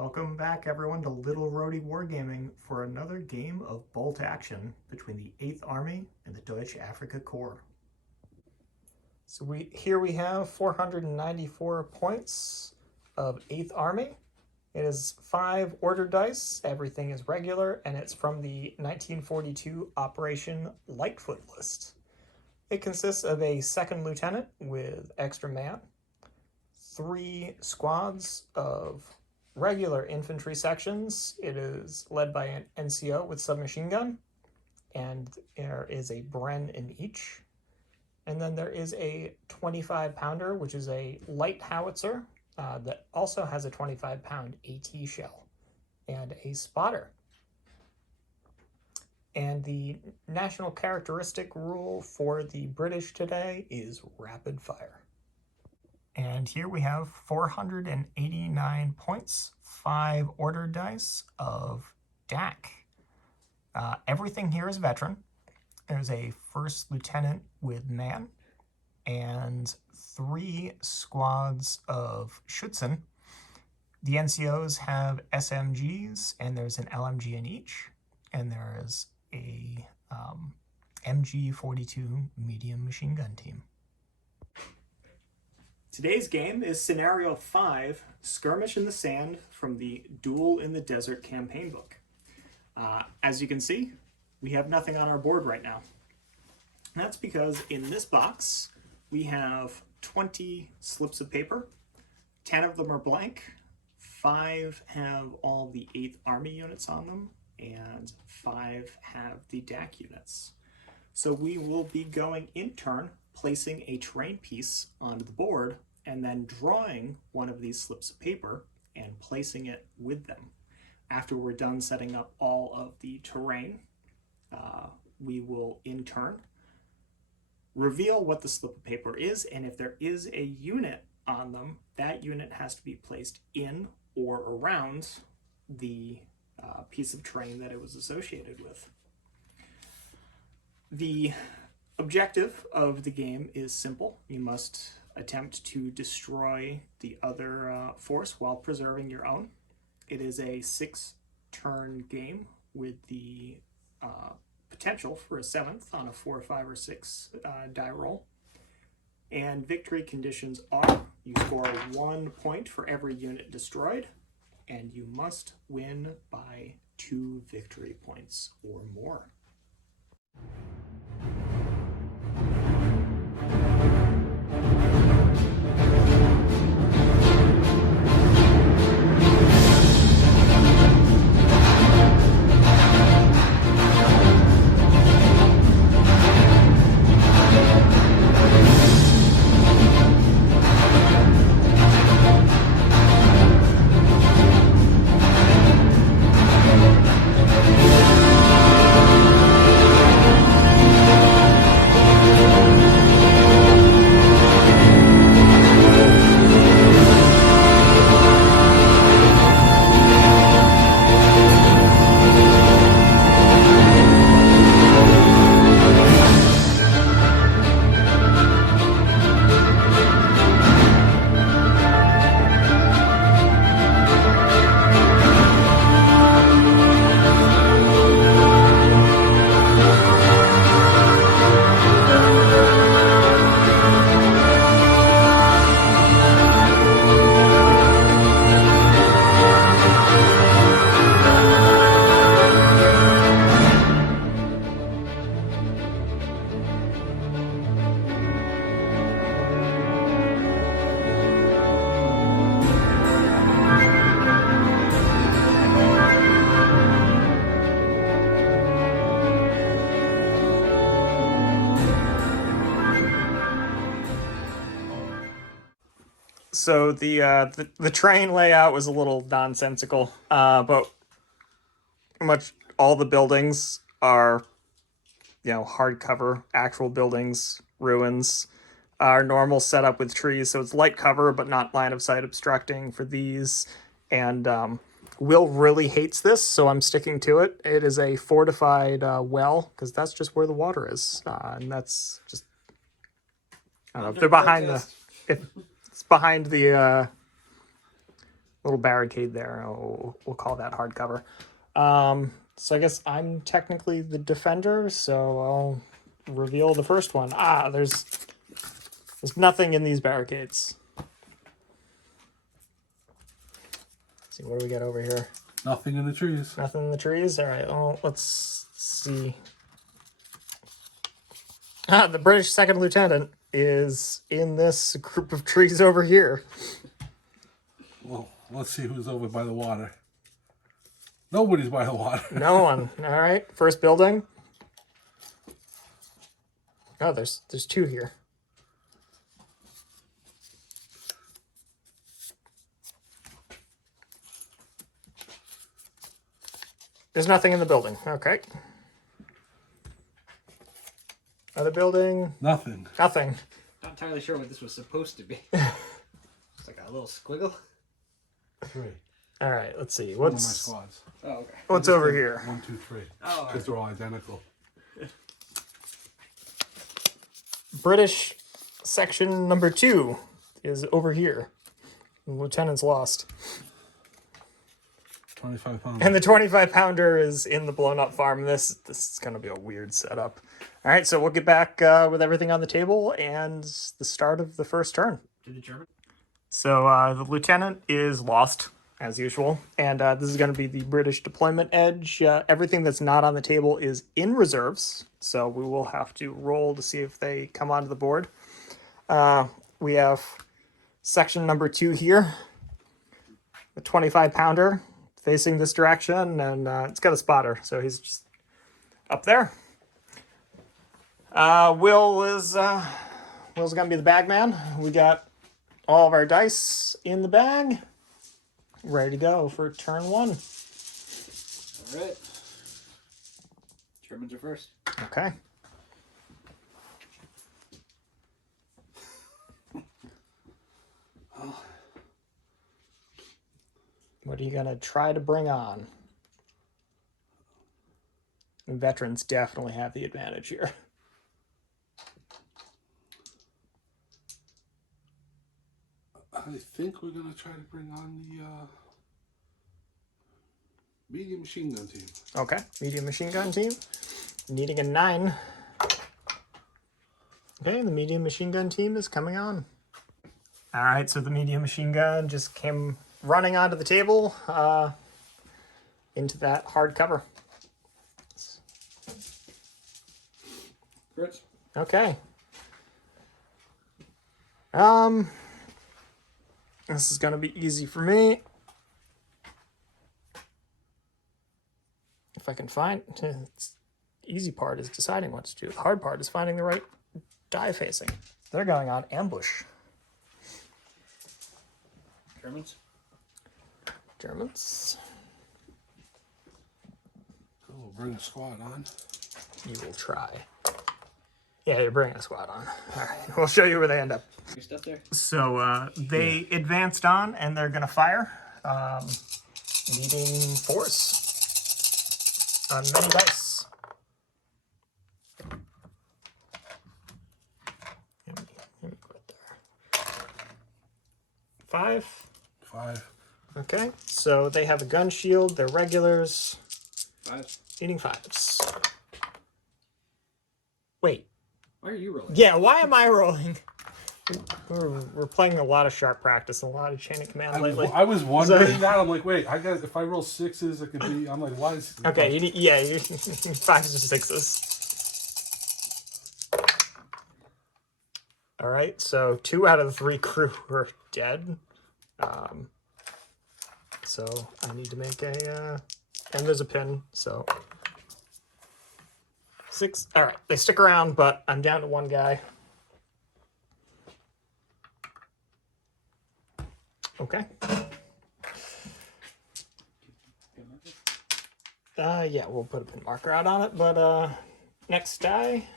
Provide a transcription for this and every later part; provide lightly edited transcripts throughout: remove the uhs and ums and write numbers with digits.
Welcome back everyone to Little Roadie Wargaming for another game of bolt action between the 8th Army and the Deutsche Afrika Korps. So here we have 494 points of 8th Army. It is 5 order dice, everything is regular, and it's from the 1942 Operation Lightfoot list. It consists of a 2nd lieutenant with extra man, 3 squads of regular infantry sections. It is led by an NCO with submachine gun, and there is a Bren in each. And then there is a 25-pounder, which is a light howitzer that also has a 25-pound AT shell, and a spotter. And the national characteristic rule for the British today is rapid fire. And here we have 489 points, 5 order dice of DAC. Everything here is veteran. There's a 1st lieutenant with man and 3 squads of Schützen. The NCOs have SMGs, and there's an LMG in each, and there is a MG-42 medium machine gun team. Today's game is Scenario 5, Skirmish in the Sand, from the Duel in the Desert campaign book. As you can see, we have nothing on our board right now. That's because in this box, we have 20 slips of paper. 10 of them are blank, 5 have all the 8th Army units on them, and 5 have the DAC units. So we will be going in turn, placing a terrain piece onto the board, and then drawing one of these slips of paper and placing it with them. After we're done setting up all of the terrain, we will in turn reveal what the slip of paper is, and if there is a unit on them, that unit has to be placed in or around the piece of terrain that it was associated with. The objective of the game is simple. You must attempt to destroy the other force while preserving your own. It is a 6-turn game with the potential for a 7th on a 4, 5, or 6 die roll. And victory conditions are: you score 1 point for every unit destroyed, and you must win by 2 victory points or more. So the train layout was a little nonsensical, but pretty much all the buildings are, hardcover, actual buildings, ruins. Our normal setup with trees, so it's light cover but not line of sight obstructing for these. And Will really hates this, so I'm sticking to it. It is a fortified well, because that's just where the water is, and that's just, I don't know, if they're behind the, if it's behind the little barricade there. We'll call that hardcover. So I guess I'm technically the defender, so I'll reveal the first one. There's nothing in these barricades. Let's see, what do we got over here? Nothing in the trees. Nothing in the trees? All right, well, let's see. The British second lieutenant is in this group of trees over here. Well, let's see who's over by the water. Nobody's by the water. No one. All right, first building. Oh, there's two here. There's nothing in the building. Okay. Other building. Nothing. Nothing. Not entirely sure what this was supposed to be. It's like a little squiggle. 3. All right, let's see. One of my squads. Oh, okay. What's over here? 1, 2, 3. Oh, Because they're all identical. British section number 2 is over here. The lieutenant's lost. 25 pounds. And the 25-pounder is in the blown-up farm. This is going to be a weird setup. All right, so we'll get back with everything on the table and the start of the first turn. Did the German? So the lieutenant is lost, as usual. And this is going to be the British deployment edge. Everything that's not on the table is in reserves. So we will have to roll to see if they come onto the board. We have section number 2 here. The 25-pounder. Facing this direction, and it's got a spotter, so he's just up there. Will's gonna be the bag man. We got all of our dice in the bag, ready to go for turn 1. All right. Germans are first. Okay. What are you gonna try to bring on? And veterans definitely have the advantage here. I think we're going to try to bring on the medium machine gun team. Okay, medium machine gun team. Needing a 9. Okay, the medium machine gun team is coming on. All right, so the medium machine gun just came running onto the table into that hard cover. Fritz? Okay. This is going to be easy for me. If I can find... The easy part is deciding what to do. The hard part is finding the right die facing. They're going on ambush. Germans? Germans. So we'll bring a squad on. You will try. Yeah, you're bringing a squad on. All right, we'll show you where they end up. Your stuff there? So they advanced on, and they're going to fire. Needing force on many dice. Let me put it there. 5. 5. Okay, so they have a gun shield. They're regulars. 5. Needing 5s. Wait. Why are you rolling? Yeah, why am I rolling? We're playing a lot of sharp practice and a lot of chain of command lately. I was wondering that. I'm like, wait, if I roll 6s, it could be. I'm like, why is? Okay, you need 5s or 6s. All right, so 2 out of the 3 crew are dead. So I need to make a, and there's a pin. So 6. All right, they stick around, but I'm down to 1 guy. Okay. Yeah, we'll put a pin marker out on it, but next die.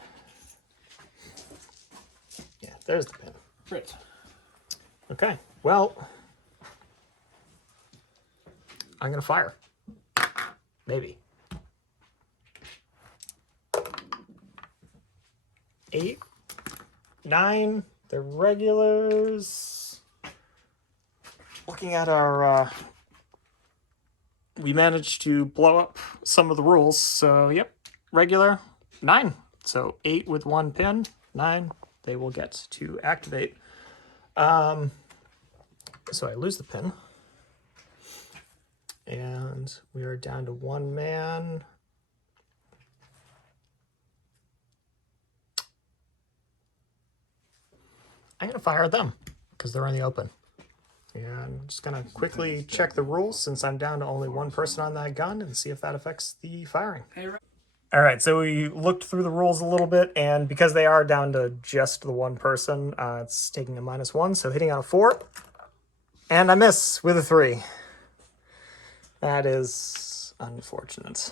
Yeah, there's the pin. Fritz. Okay, well, I'm gonna fire. Maybe. 8, 9, they're regulars. Look looking at our, we managed to blow up some of the rules. So, yep, regular, 9. So 8 with 1 pin, 9, they will get to activate. So I lose the pin. And we are down to 1 man. I'm going to fire them because they're in the open. And I'm just going to quickly check the rules since I'm down to only 1 person on that gun and see if that affects the firing. All right, so we looked through the rules a little bit, and because they are down to just the 1 person, it's taking a -1, so hitting on a 4. And I miss with a 3. That is unfortunate.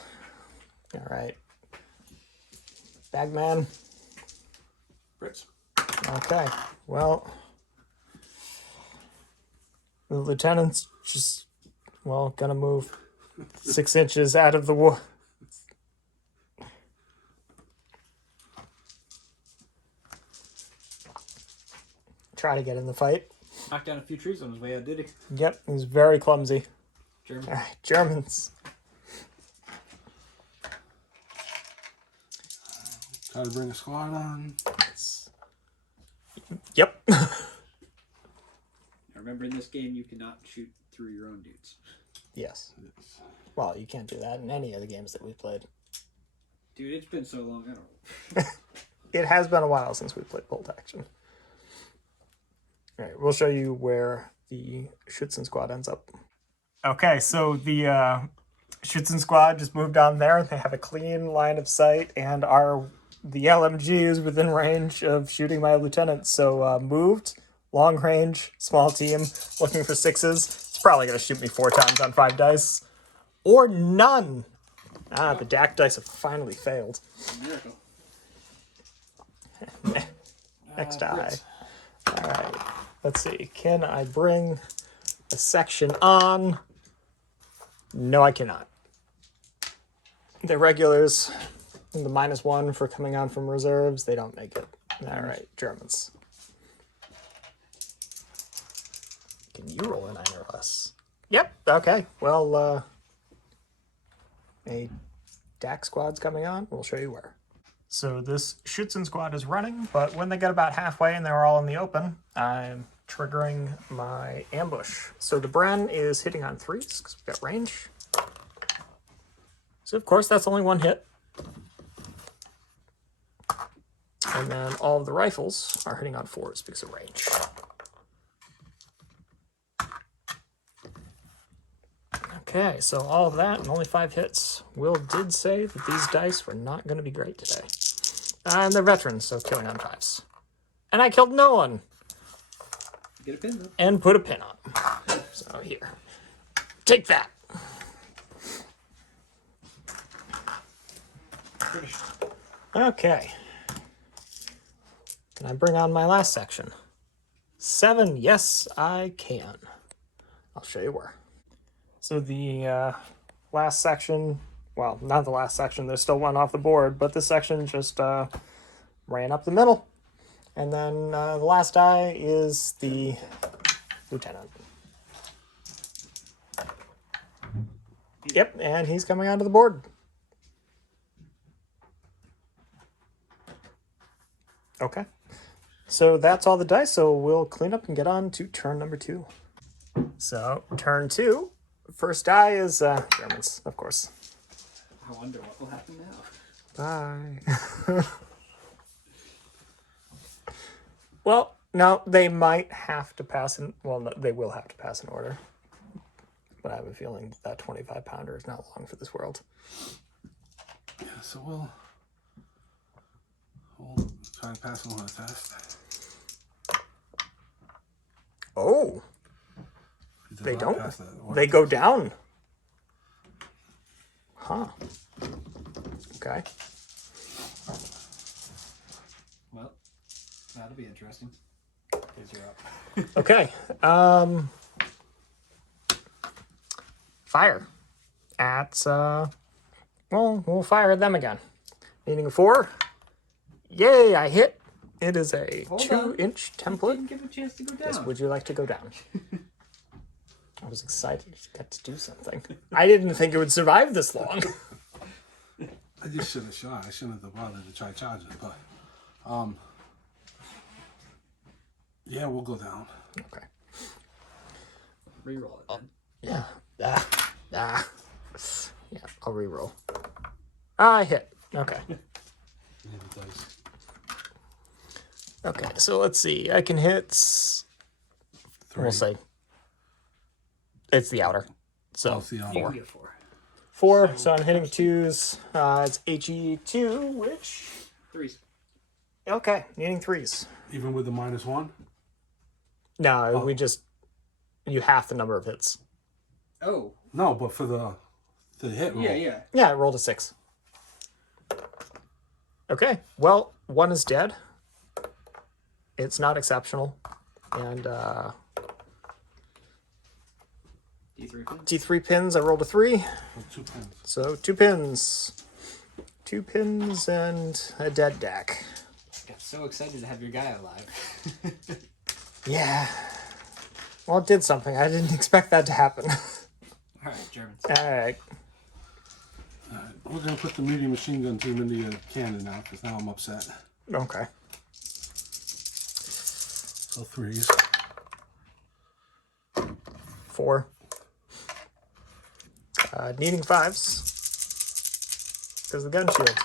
All right. Bagman. Brits. Okay, well, the lieutenant's just, well, gonna move 6 inches out of the wood. Try to get in the fight. Knocked down a few trees on his way out, did he? Yep, he's very clumsy. German. All right, Germans. Try to bring a squad on. Yep. Now remember, in this game, you cannot shoot through your own dudes. Yes. Well, you can't do that in any of the games that we've played. Dude, it's been so long, I don't know. It has been a while since we played bolt action. All right, we'll show you where the Schützen squad ends up. Okay, so the Schützen squad just moved on there. They have a clean line of sight, and the LMG is within range of shooting my lieutenant. So moved, long range, small team, looking for 6s. It's probably going to shoot me 4 times on 5 dice. Or none. Ah, the DAC dice have finally failed. Miracle. Next die. All right. Let's see. Can I bring a section on? No, I cannot. The regulars, the -1 for coming on from reserves, they don't make it. All right, Germans. Can you roll a 9 or less? Yep. Okay. Well, a DAC squad's coming on. We'll show you where. So this Schützen squad is running, but when they get about halfway and they're all in the open, I'm triggering my ambush. So the Bren is hitting on 3s because we've got range. So of course that's only 1 hit. And then all of the rifles are hitting on 4s because of range. Okay, so all of that and only 5 hits. Will did say that these dice were not going to be great today. And they're veterans, so killing on 5s. And I killed no one. Get a pin, though. And put a pin on. So here. Take that. British. Okay. Can I bring on my last section? 7, yes, I can. I'll show you where. So the last section, well, not the last section, there's still 1 off the board, but this section just ran up the middle. And then the last die is the lieutenant. Yep, and he's coming onto the board. Okay. So that's all the dice, so we'll clean up and get on to turn number 2. So, turn 2. First die is Germans, of course. I wonder what will happen now. Bye. Well, no, they might have to pass in... Well, no, they will have to pass an order. But I have a feeling that 25-pounder is not long for this world. Yeah, so we'll try to pass along a test. Oh! If he does They not don't. pass that order, They go down. Huh. Okay. Well, that'll be interesting. Because you're up. Okay. Fire. At, well, we'll fire at them again. Meaning 4. Yay, I hit. It is a Hold on. 2-inch You template. didn't give a chance to go down. Yes, would you like to go down? I was excited to get to do something. I didn't think it would survive this long. I just should have shot. I shouldn't have bothered to try charging it, but yeah, we'll go down. Okay. Reroll it then. Yeah. Yeah, I'll reroll. I hit. Okay. Yeah, it does. Okay, so let's see. I can hit. 3. We'll say. It's the outer. So, It's the outer. You can get 4. 4. So I'm hitting 2s. It's HE2, which. 3s. Okay, needing 3s. Even with the -1? No, Oh. we just. You half the number of hits. Oh. No, but for the hit roll. Yeah. Yeah, I rolled a 6. Okay, well, 1 is dead. It's not exceptional. And D3 pins. D3 pins, I rolled a 3. Oh, 2 pins. So 2 pins. 2 pins and a dead deck. Got so excited to have your guy alive. Yeah. Well, it did something. I didn't expect that to happen. Alright, Germans. Alright. Alright, we're going to put the medium machine gun team into your cannon now, because now I'm upset. Okay. So 3s. 4. Needing 5s. Because the gun shield.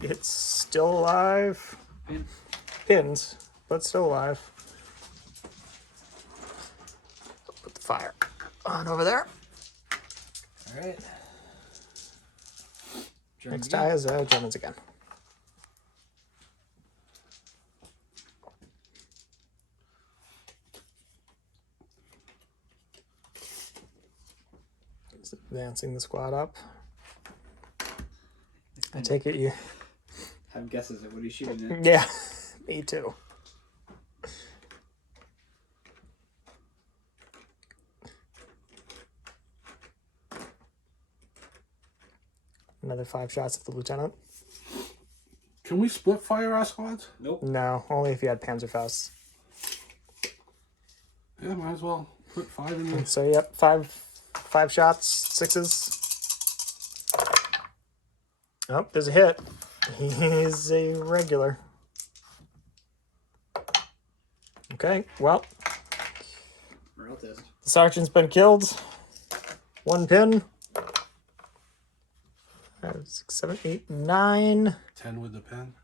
It's still alive. Pin. Pins, but still alive. Put the fire on over there. Alright. Next die is Germans again. Just advancing the squad up. I take it you. Have guesses at what he's shooting at. Yeah, me too. Another 5 shots at the lieutenant. Can we split fire our squads? Nope. No, only if you had Panzerfausts. Yeah, might as well put 5 in there. So yep, five shots, 6s. Oh, there's a hit. He's a regular. Okay, well, Morale test. the sergeant's been killed. 1 pin. 5, 6, 7, 8, 9. 10 with the pen.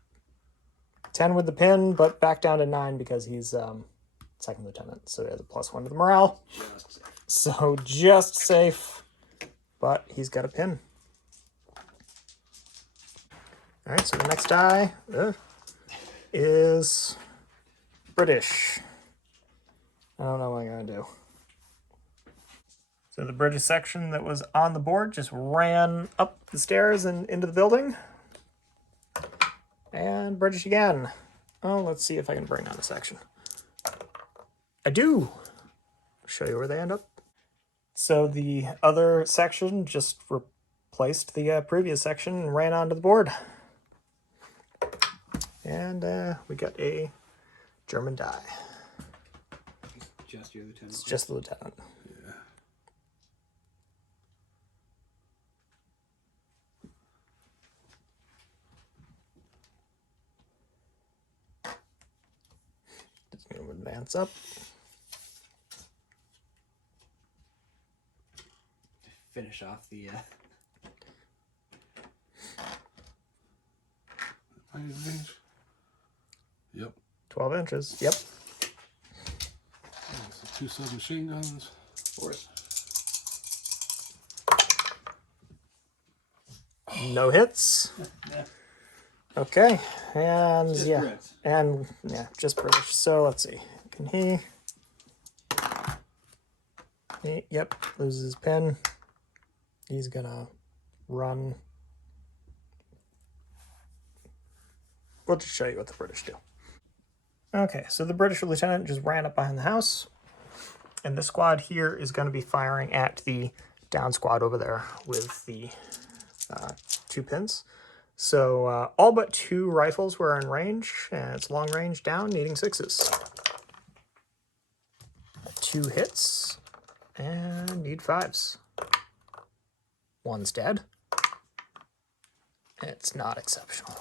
10 with the pin, but back down to 9 because he's second lieutenant. So he has a +1 to the morale. Just safe. So just safe, but he's got a pin. All right, so the next die is British. I don't know what I'm going to do. So the British section that was on the board just ran up the stairs and into the building. And British again. Oh, let's see if I can bring down a section. I do. Show you where they end up. So the other section just replaced the previous section and ran onto the board. And we got a German die. Just your lieutenant. It's just the lieutenant. Yeah. Just going to advance up. Finish off the. Range. Yep. 12 inches. Yep. So 2 submachine guns. Force. No hits. Okay. And Just yeah. Brits. And yeah, just British. So let's see. Can he? Yep. Loses his pen. He's gonna run. We'll just show you what the British do. Okay, so the British lieutenant just ran up behind the house. And this squad here is going to be firing at the down squad over there with the 2 pins. So all but 2 rifles were in range, and it's long range down, needing 6s. 2 hits. And need 5s. 1's dead. It's not exceptional.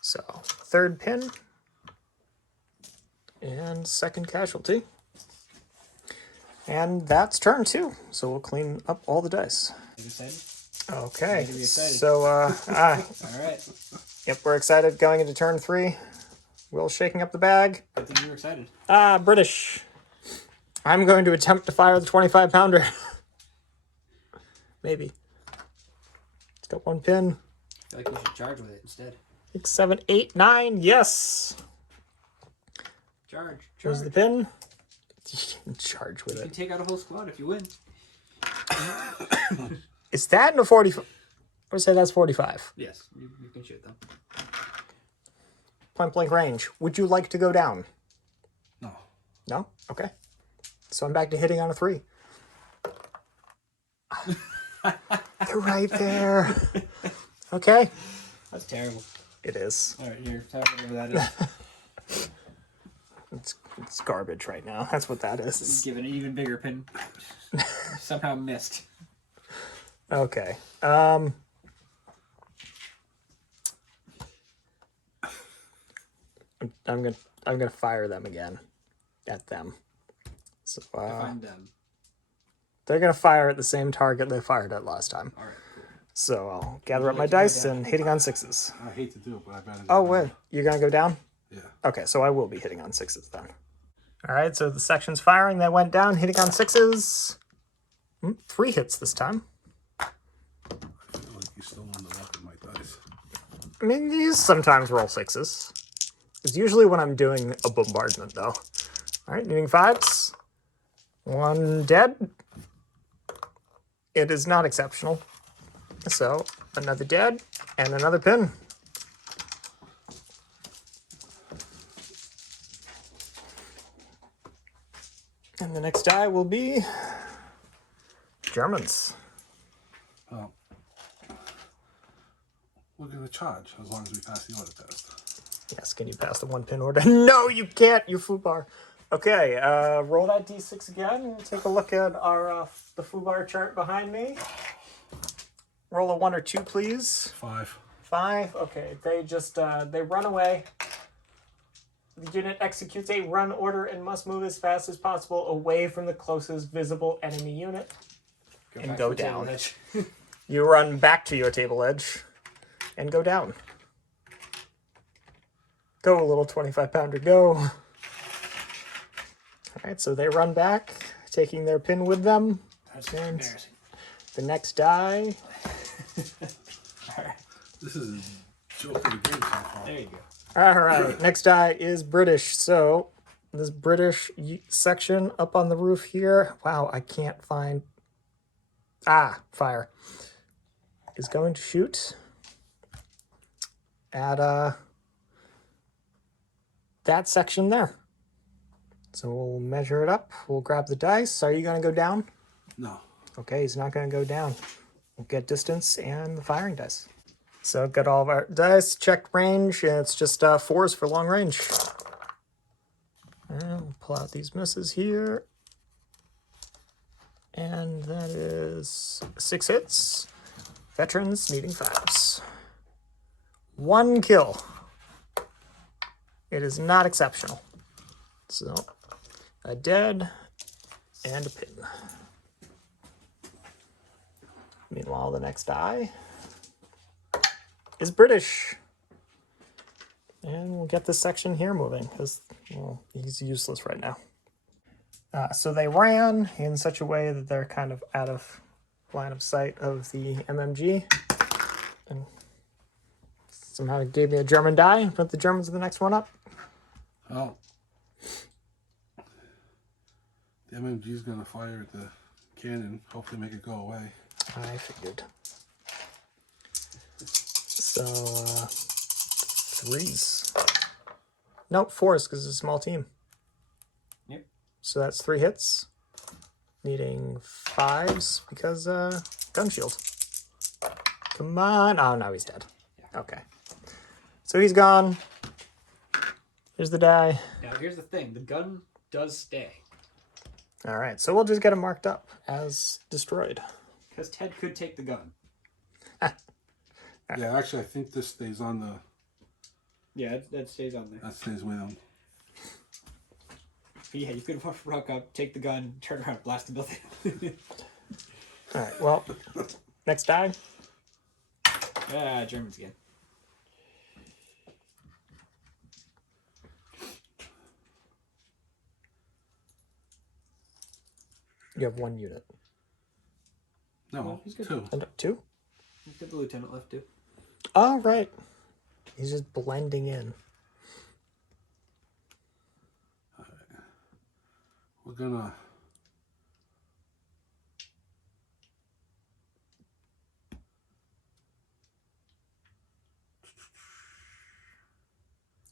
So, 3rd pin. And 2nd casualty. And that's turn 2. So we'll clean up all the dice. You excited? Okay. Ready to be excited. So, All right. yep, we're excited going into turn 3. Will shaking up the bag. I think you're excited. British. I'm going to attempt to fire the 25-pounder. Maybe. It's got 1 pin. I feel like you should charge with it instead. 6, 7, 8, 9. Yes. Charge. Here's the pin. Charge with You can it. take out a whole squad if you win. Is that in a 45? I would say that's 45. Yes, you can shoot them. Point blank range. Would you like to go down? No. No? Okay. So I'm back to hitting on a 3. They're right there. Okay. That's terrible. It is. All right, here, have whatever that is. It's garbage right now. That's what that is. Give it an even bigger pin. Somehow missed. Okay. I'm gonna fire them again at them. So Find them. they're gonna fire at the same target they fired at last time. All right, cool. So I'll gather up my dice and hitting on 6s. I hate to do it, but I better. Oh wait, you're gonna go down? Yeah. Okay, so I will be hitting on 6s then. All right, so the section's firing. They went down, hitting on 6s. 3 hits this time. I feel like you still want to look at my dice. I mean, these sometimes roll 6s. It's usually when I'm doing a bombardment, though. All right, needing 5s. 1 dead. It is not exceptional. So, another dead and another pin. And the next die will be Germans. Well, we're gonna charge as long as we pass the order test. Yes, can you pass the 1 pin order? No, you can't, you foobar. Okay, roll that d6 again and take a look at our the foobar chart behind me. Roll a 1 or 2, please. 5. 5. Okay, they just they run away. The unit executes a run order and must move as fast as possible away from the closest visible enemy unit. And back go to the table down. edge. You run back to your table edge and go down. Go, little 25-pounder, go. All right, so they run back, taking their pin with them. That's And embarrassing. the next die. All right, This is a joke of the game so far. there you go. All right, next die is British. So this British section up on the roof here. Wow, I can't find. Fire. Is going to shoot at that section there. So we'll measure it up. We'll grab the dice. Are you going to go down? No. Okay, he's not going to go down. We'll get distance and the firing dice. So got all of our dice, checked range, and it's just 4s for long range. And we'll pull out these misses here. And that is 6 hits. Veterans needing 5s. 1 kill. It is not exceptional. So, a dead and a pin. Meanwhile, the next die is British. And we'll get this section here moving, because, well, he's useless right now. So they ran in such a way that they're kind of out of line of sight of the MMG. And somehow it gave me a German die and put the Germans in the next one up. Well, the MMG is going to fire at the cannon, hopefully make it go away. I figured. So, 3s. Nope, 4s, because it's a small team. Yep. So that's 3 hits. Needing 5s because gun shield. Come on. Oh, no, he's dead. Okay. So he's gone. Here's the die. Now here's the thing: the gun does stay. All right, so we'll just get him marked up as destroyed. Because Ted could take the gun. Yeah, actually, I think this stays on the. Yeah, that stays on there. That stays with him. But yeah, you could walk up, take the gun, turn around, blast the building. All right, well, next die. Ah, Germans again. You have 1 unit. No, he's good. 2. And 2? He's got the lieutenant left too. All right. He's just blending in. We're gonna.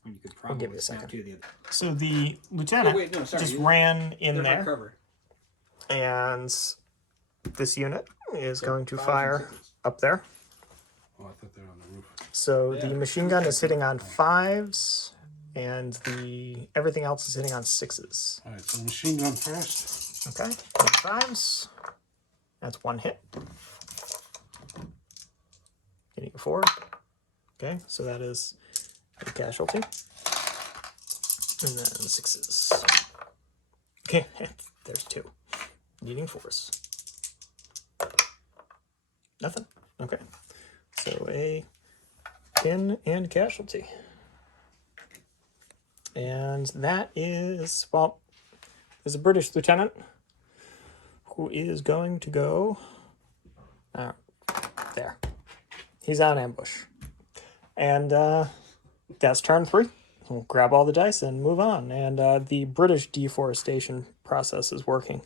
And you could I'll give probably you a snap second. to the other. So the lieutenant Oh, wait, no, sorry. just ran in They're there, on cover. and this unit is So going to 5s and fire 6s. up there. Oh, I thought they were on the roof. So Yeah. the machine gun is hitting on 5s, and the everything else is hitting on 6s. All right, so machine gun first. Okay, 5s. That's 1 hit. Getting a 4. Okay, so that is a casualty. And then 6s. Okay, there's 2. Needing 4s. Nothing. Okay. So a pin and casualty. And that is, well, there's a British lieutenant who is going to go there. He's on ambush. And that's turn 3. We'll grab all the dice and move on. And the British deforestation process is working.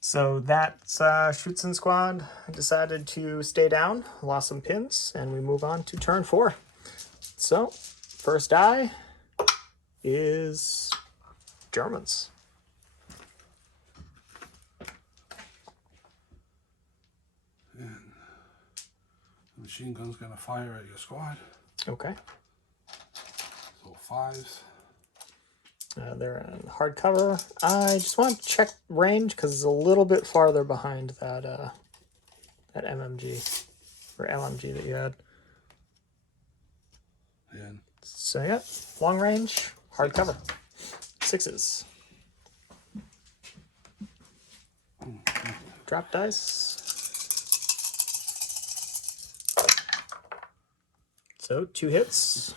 So that Schutzen squad decided to stay down, lost some pins, and we move on to turn 4. So, first die is Germans. The machine gun's gonna fire at your squad. Okay. So 5s. They're in hard cover. I just want to check range because it's a little bit farther behind that that MMG or LMG that you had. And So yeah, long range, hard cover. 6s. Drop dice. So 2 hits.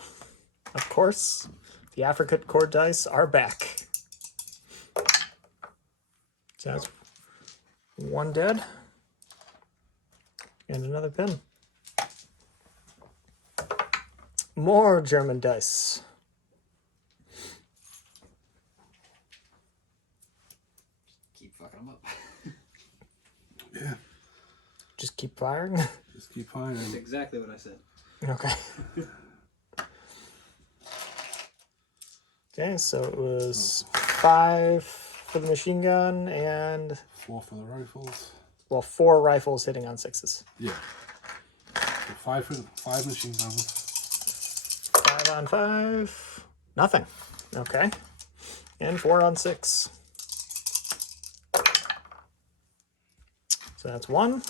Of course, the African core dice are back. So that's 1 dead. And another pin. More German dice. Keep fucking them up. yeah, Just keep firing. just keep firing. That's exactly what I said. Okay. Okay, so it was 5 for the machine gun and 4 for the rifles. well, 4 rifles hitting on 6s. Yeah. So 5 machine guns. 5 on 5. Nothing. Okay. And 4 on 6. So that's 1.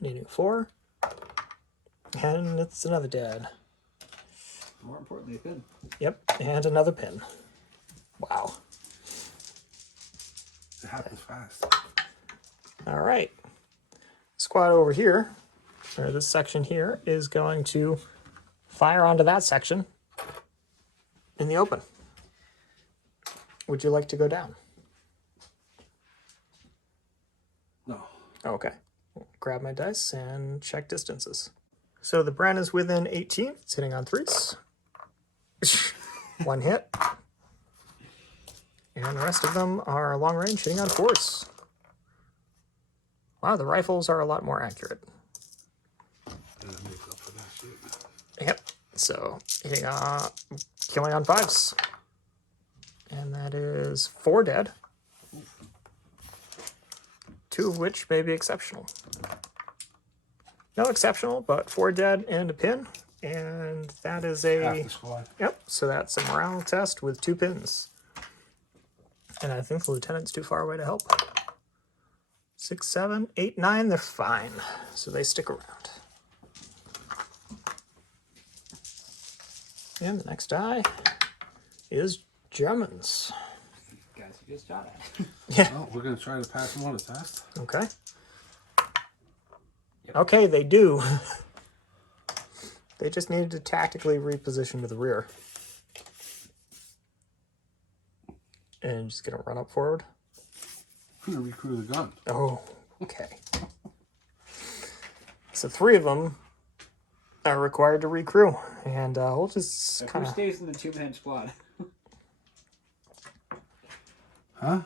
Needing 4. And it's another dead. More importantly, a pin. Yep, and another pin. Wow. It happens fast. All right. Squad over here, or this section here, is going to fire onto that section in the open. Would you like to go down? No. Okay. Grab my dice and check distances. So the Bren is within 18. It's hitting on 3s. 1 hit. And the rest of them are long range, hitting on 4s. Wow, the rifles are a lot more accurate. That makes up for that shit. Yep. So hitting killing on 5s. And that is 4 dead. 2 of which may be exceptional. No exceptional, but 4 dead and a pin. And that is Half a the squad. yep. So that's a morale test with 2 pins. And I think the lieutenant's too far away to help. 6, 7, 8, 9, they're fine. So they stick around. And the next die is Germans. Guys, you just shot at. Yeah. Well, we're going to try to pass them on a test. Okay. Yep. Okay, they do. They just needed to tactically reposition to the rear. And just gonna run up forward. I'm going to recruit the gun. Oh, okay. So 3 of them are required to recrew, and we'll just So kind who of. stays in the 2-man squad? Huh?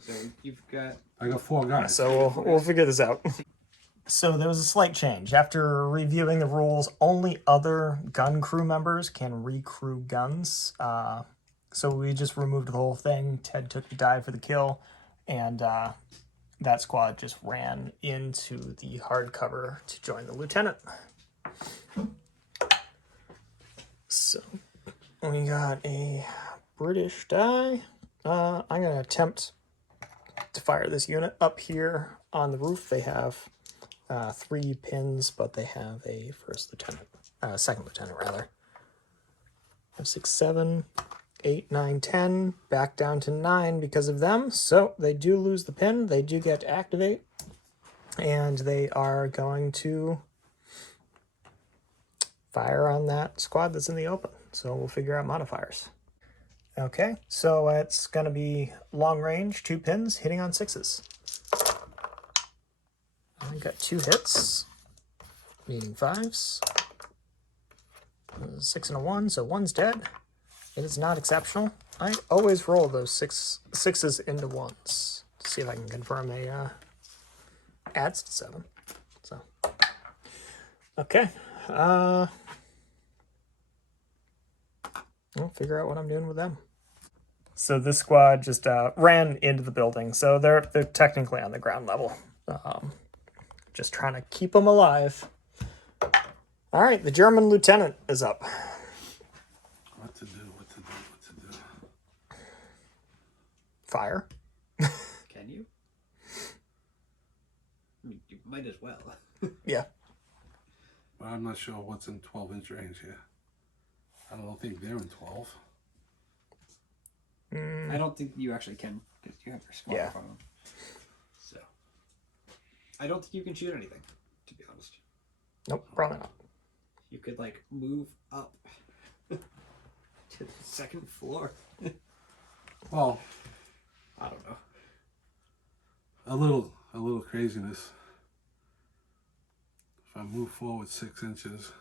So you've got... I got 4 guys. So we'll figure this out. So there was a slight change. After reviewing the rules, only other gun crew members can recrew guns. So we just removed the whole thing. Ted took the die for the kill, and that squad just ran into the hardcover to join the lieutenant. So we got a British die. I'm going to attempt to fire this unit up here on the roof. They have 3 pins, but they have a second lieutenant rather. 6, 7, 8, 9, 10, back down to 9 because of them. So they do lose the pin. They do get to activate, and they are going to fire on that squad that's in the open. So we'll figure out modifiers. Okay, so it's going to be long range, 2 pins, hitting on 6s. I got 2 hits, meaning 5s. 6 and a 1, so 1's dead. It is not exceptional. I always roll those 6s into 1s to see if I can confirm a adds to 7. So, okay. I'll figure out what I'm doing with them. So this squad just ran into the building, so they're technically on the ground level. Just trying to keep them alive. All right, the German lieutenant is up. What to do? Fire. Can you? I mean, you might as well. Yeah. But I'm not sure what's in 12-inch range here. I don't think they're in 12. I don't think you actually can, because you have your squad in front of them. So, I don't think you can shoot anything, to be honest. Nope, probably not. You could, like, move up to the 2nd floor. Well, I don't know. a little craziness. If I move forward 6 inches.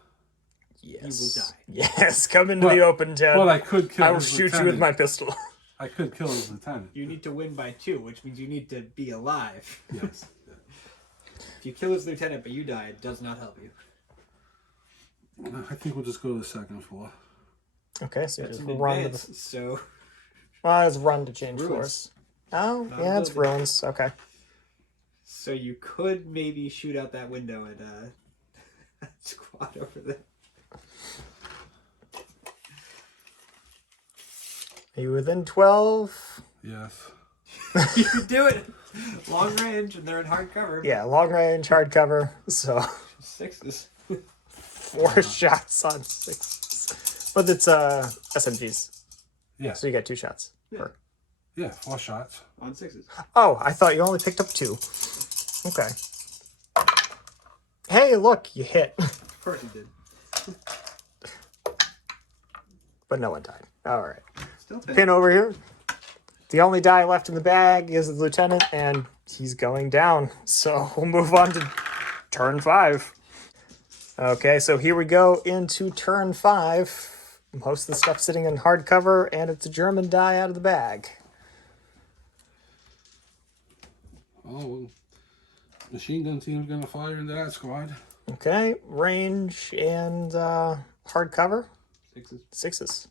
Yes. You will die. Yes, come into the open, Ted. But I could kill I will his shoot you lieutenant. with my pistol. I could kill his lieutenant. You need to win by 2, which means you need to be alive. Yes. If you kill his lieutenant but you die, it does not help you. I think we'll just go to the 2nd floor. Okay, so That's just an run to advance, the... so... Well, it's run to change Ruins. floors. Oh, Not yeah, it's ability. ruins. Okay. So you could maybe shoot out that window and that squad over there. Are you within 12? Yes. You could do it! Long range, and they're in hard cover. Yeah, long range, hardcover. So 6s. 4 shots on 6. But it's SMGs. Yeah. So you get 2 shots. Yeah. Yeah, 4 shots. On 6s. Oh, I thought you only picked up 2. Okay. Hey, look, you hit. Of course you did. But no one died. All right. Still Pin over here. The only die left in the bag is the lieutenant, and he's going down. So we'll move on to turn 5. Okay, so here we go into turn 5. Most of the stuff sitting in hardcover, and it's a German die out of the bag. Oh, well, machine gun team's gonna fire into that squad. Okay, range and hardcover. 6s. 6s.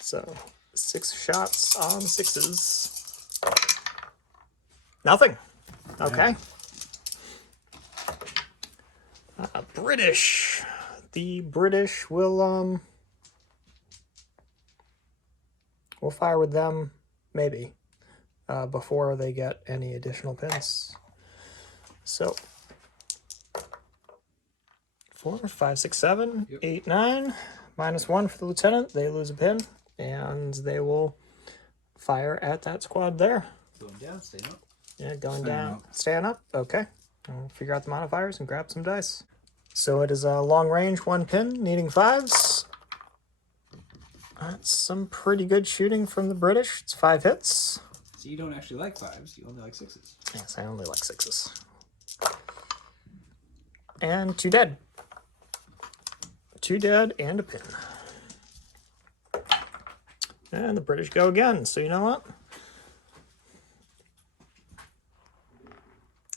So 6 shots on 6s. Nothing. Okay. British. The British will we'll fire with them, maybe. before they get any additional pins. So 4, 5, 6, 7, 8, 9. -1 for the lieutenant. They lose a pin, and they will fire at that squad there. Going down, staying up. Yeah, going Staying down, up. staying up. Okay. I'll figure out the modifiers and grab some dice. So it is a long range, 1 pin, needing 5s. That's some pretty good shooting from the British. It's 5 hits. So you don't actually like 5s, you only like 6s. Yes, I only like 6s. And 2 dead. 2 dead and a pin. And the British go again. So you know what?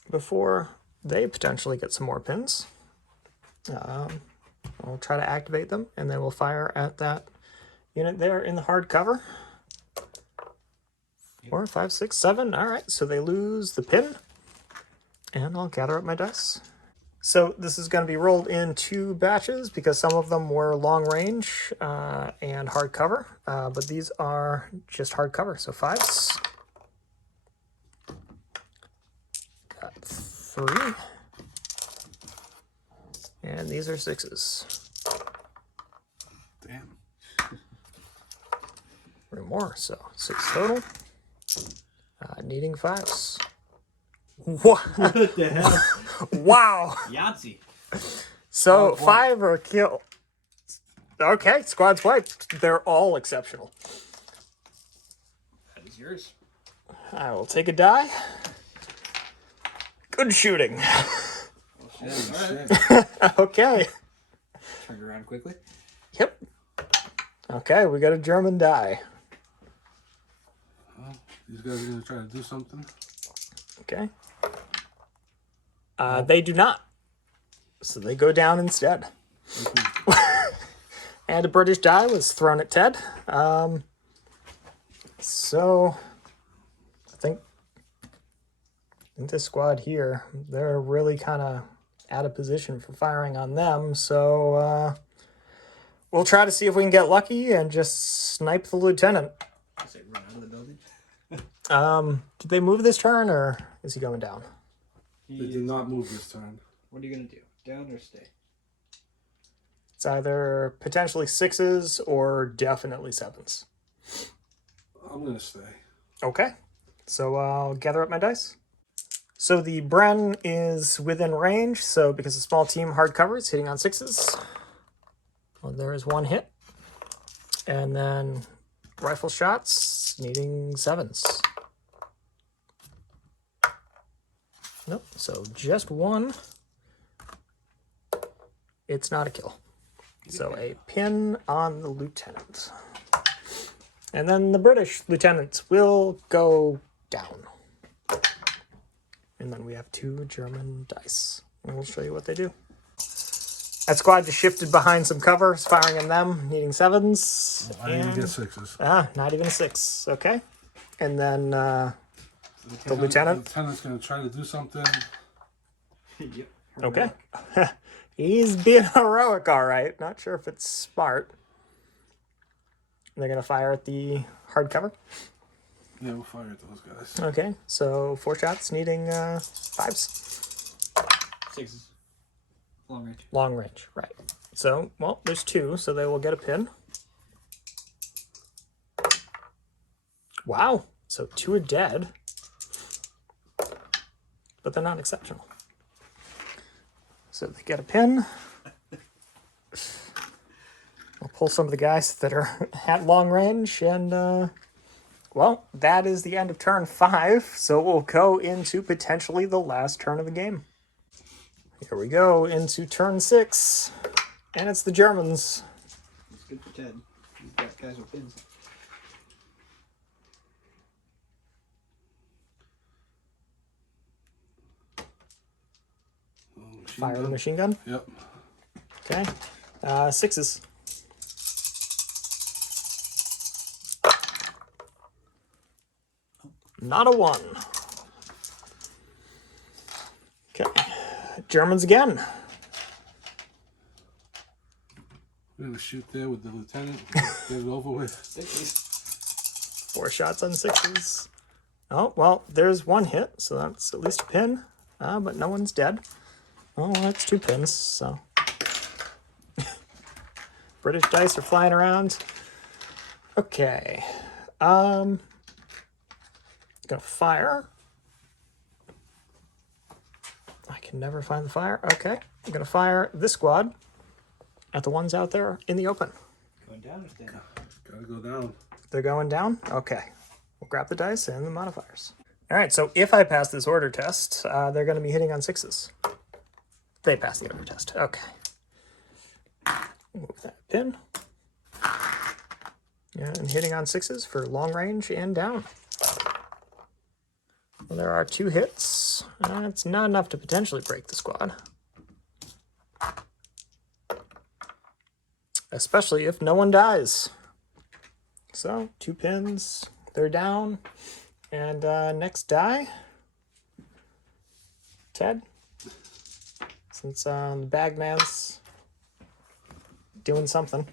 Before they potentially get some more pins, I'll try to activate them, and then we'll fire at that unit there in the hard cover. 4, 5, 6, 7. All right, so they lose the pin, and I'll gather up my dice. So this is going to be rolled in 2 batches because some of them were long range and hard cover, but these are just hard cover, so 5s. Got 3. And these are 6s. Damn. 3 more, so 6 total. Needing 5s. What? What the hell? Wow! Yahtzee. So Squad 5 are kill. Okay, squad's wiped. They're all exceptional. That is yours. I will take a die. Good shooting. Oh, shit. All right. Okay. Turn it around quickly. Yep. Okay, we got a German die. Well, these guys are going to try to do something. Okay. They do not. So they go down instead. And a British die was thrown at Ted. So I think this squad here, they're really kind of out of position for firing on them. So we'll try to see if we can get lucky and just snipe the lieutenant. I say run out of the building. Did they move this turn, or is he going down? They did not move this turn. What are you going to do? Down or stay? It's either potentially 6s or definitely 7s. I'm going to stay. Okay, so I'll gather up my dice. So the Bren is within range, so because it's a small team, hard cover, it's hitting on 6s. Well, there is 1 hit. And then rifle shots, needing 7s. Nope, so just 1. It's not a kill. So a pin on the lieutenant. And then the British lieutenants will go down. And then we have 2 German dice. And we'll show you what they do. That squad just shifted behind some cover, firing on them, needing 7s. I didn't even get 6s. Not even a 6. Okay. And then the lieutenant. The lieutenant's going to try to do something. Yep. Okay. He's being heroic, all right. Not sure if it's smart. They're going to fire at the hard cover. Yeah, we'll fire at those guys. Okay, so 4 shots, needing 5s. 6s. Long range. Long range, right. So, well, there's 2, so they will get a pin. Wow, so 2 are dead. But they're not exceptional. So they get a pin. I'll pull some of the guys that are at long range, and well, that is the end of turn 5, so we'll go into potentially the last turn of the game. Here we go into turn 6, and it's the Germans. It's good for Ted. He's got guys with pins. Fire the machine gun. Yep. Okay. 6s. Not a 1. Okay. Germans again. We're going to shoot there with the lieutenant. Get it over with. 6s. 4 shots on 6s. Oh, well, there's one hit, so that's at least a pin. But no one's dead. Oh, well, that's 2 pins, so. British dice are flying around. Okay. Gonna fire. I can never find the fire. Okay. I'm gonna fire this squad at the ones out there in the open. Going down or down? Gotta go down. They're going down? Okay. We'll grab the dice and the modifiers. All right, so if I pass this order test, they're going to be hitting on 6s. They pass the order test. Okay. Move that pin. And hitting on 6s for long range and down. Well, there are 2 hits. It's not enough to potentially break the squad. Especially if no one dies. So, 2 pins. They're down. And next die. Ted. Since the bagman's doing something.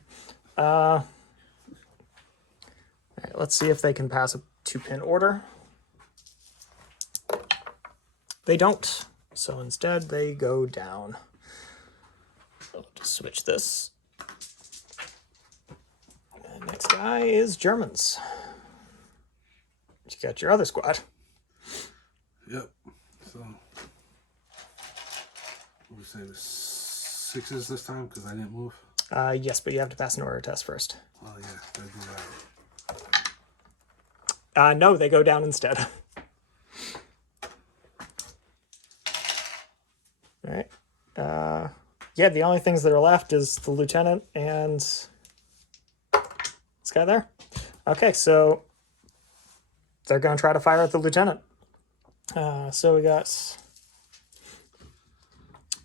All right, let's see if they can pass a 2-pin order. They don't. So instead, they go down. I'll just switch this. And next guy is Germans. You got your other squad. Yep. So, what we say, the 6s this time because I didn't move. Yes, but you have to pass an order test first. Oh yeah, gotta do that. No, they go down instead. All right. Yeah, the only things that are left is the lieutenant and this guy there. Okay, so they're going to try to fire at the lieutenant. So we got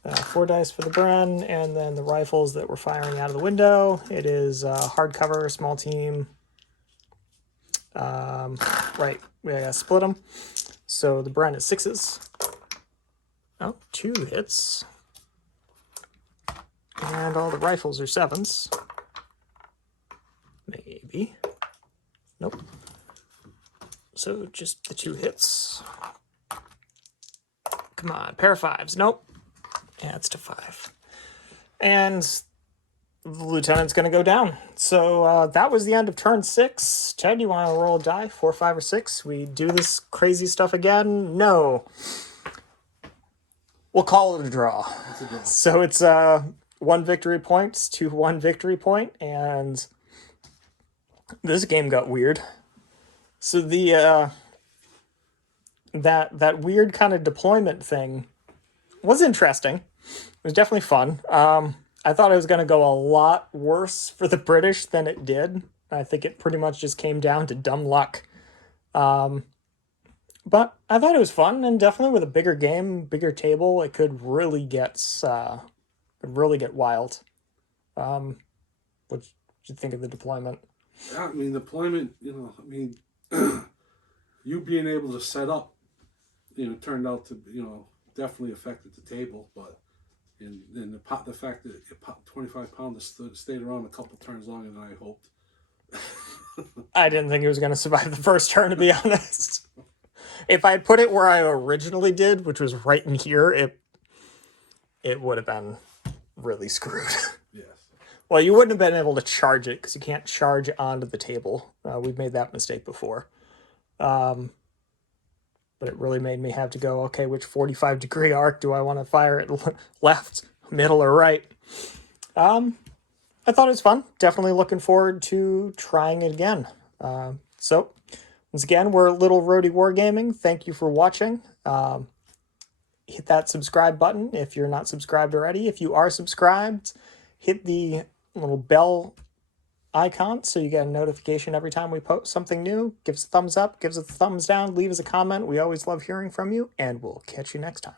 4 dice for the Bren, and then the rifles that we're firing out of the window. It is hardcover, small team. Right, we gotta split them. So the Bren is 6s. Oh, 2 hits. And all the rifles are 7s. Maybe. Nope. So just the 2 hits. Come on, pair of 5s. Nope. Adds to 5. And the lieutenant's going to go down. So that was the end of turn 6. Ted, you want to roll a die? 4, 5, or 6? We do this crazy stuff again? No. We'll call it a draw. That's a draw. So it's 1 victory point to 1 victory point, and this game got weird. So the that weird kind of deployment thing was interesting. It was definitely fun. I thought it was going to go a lot worse for the British than it did. I think it pretty much just came down to dumb luck. But I thought it was fun, and definitely with a bigger game, bigger table, it could really get wild. What did you think of the deployment? Yeah, I mean, deployment, you being able to set up, turned out to, definitely affected the table, but and the fact that 25 pounds stayed around a couple turns longer than I hoped. I didn't think it was going to survive the first turn, to be honest. If I had put it where I originally did, which was right in here, it would have been really screwed. Yes. Well, you wouldn't have been able to charge it because you can't charge onto the table. We've made that mistake before. But it really made me have to go, okay, which 45-degree arc do I want to fire at left, middle, or right? I thought it was fun. Definitely looking forward to trying it again. So, once again, we're Little Roadie Wargaming. Thank you for watching. Hit that subscribe button if you're not subscribed already. If you are subscribed, hit the little bell icon so you get a notification every time we post something new. Give us a thumbs up, give us a thumbs down, leave us a comment. We always love hearing from you, and we'll catch you next time.